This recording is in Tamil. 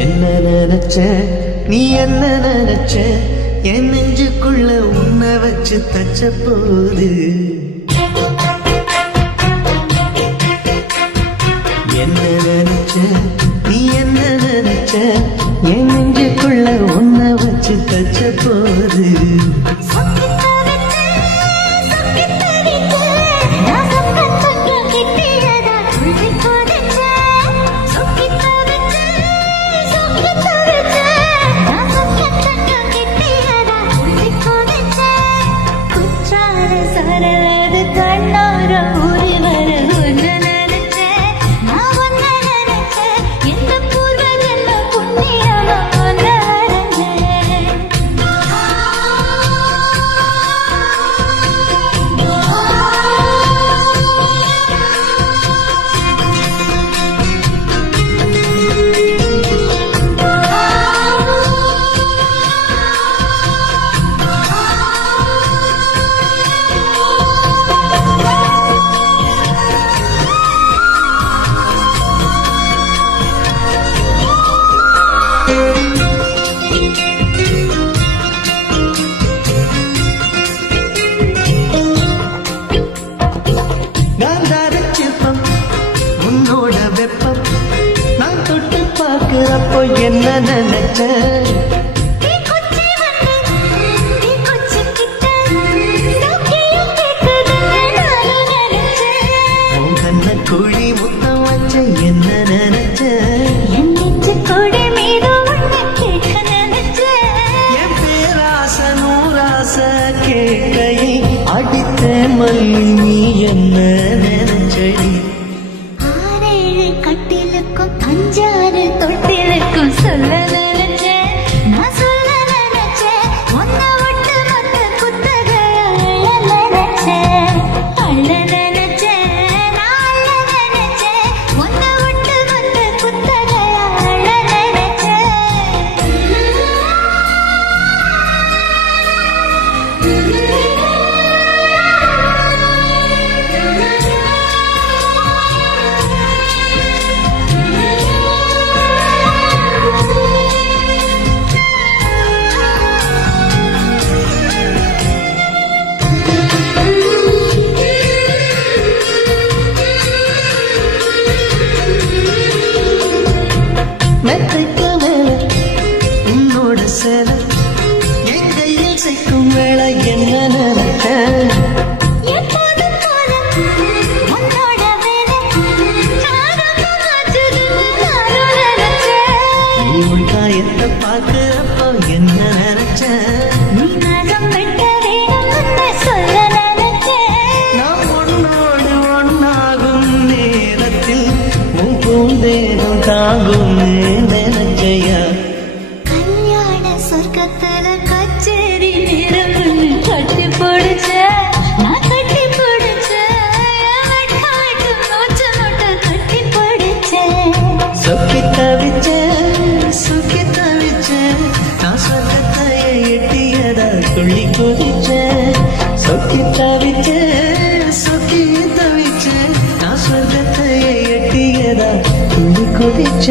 என்ன நினைச்ச நீ என்ன நினைச்ச என் நெஞ்சுக்குள்ள உன்னை வச்சு தச்ச போது என்ன நினைச்ச நீ என்ன நினைச்ச என் நெஞ்சுக்குள்ள உன்னை வச்சு தச்ச போது அப்போ என்ன நினைச்ச கண்ண கோழி முத்தம் வச்ச என்ன நினைச்ச என் பேராச நூராச கேட்கையை அடித்த மல்லி நீ என்ன நினைச்சடி கட்டிலுக்கும் அஞ்சாறு தொட்டிலுக்கும் சொல்ல நினைச்சேன் நான் சொல்ல நினைச்சேன் ஒன்ன விட்டு மத்த குத்தகைய நினைச்சேன் அள்ள நினைச்சேன் நான் அள்ள நினைச்சேன் ஒன்ன விட்டு மத்த குத்தகைய மெத்தைக்கு மேல உன்னோட சேலை என் கையில் சிக்கும் வேளை என்ன நினைச்ச நீ உன் காயத்தை பார்க்கிறப்போ என்ன நினைச்ச நான் உன்னோடு ஒன்னாகும் நேரத்தில் உன் பூந்தேகம் தாங்கும் நினைச்சையா கல்யாண சொர்க்கத்துல கச்சேரி நேரம் கட்டி போடுச்ச நான் கட்டி போடுச்ச நோச்ச நோட்ட கட்டி போடுச்சேன் சொக்கி தவிச்ச நான் சொர்க்கத்தை எட்டியதா துள்ளி குதிச்ச சொக்கி தவிச்ச நான் சொர்க்கத்தை எட்டியதா துள்ளி குதிச்ச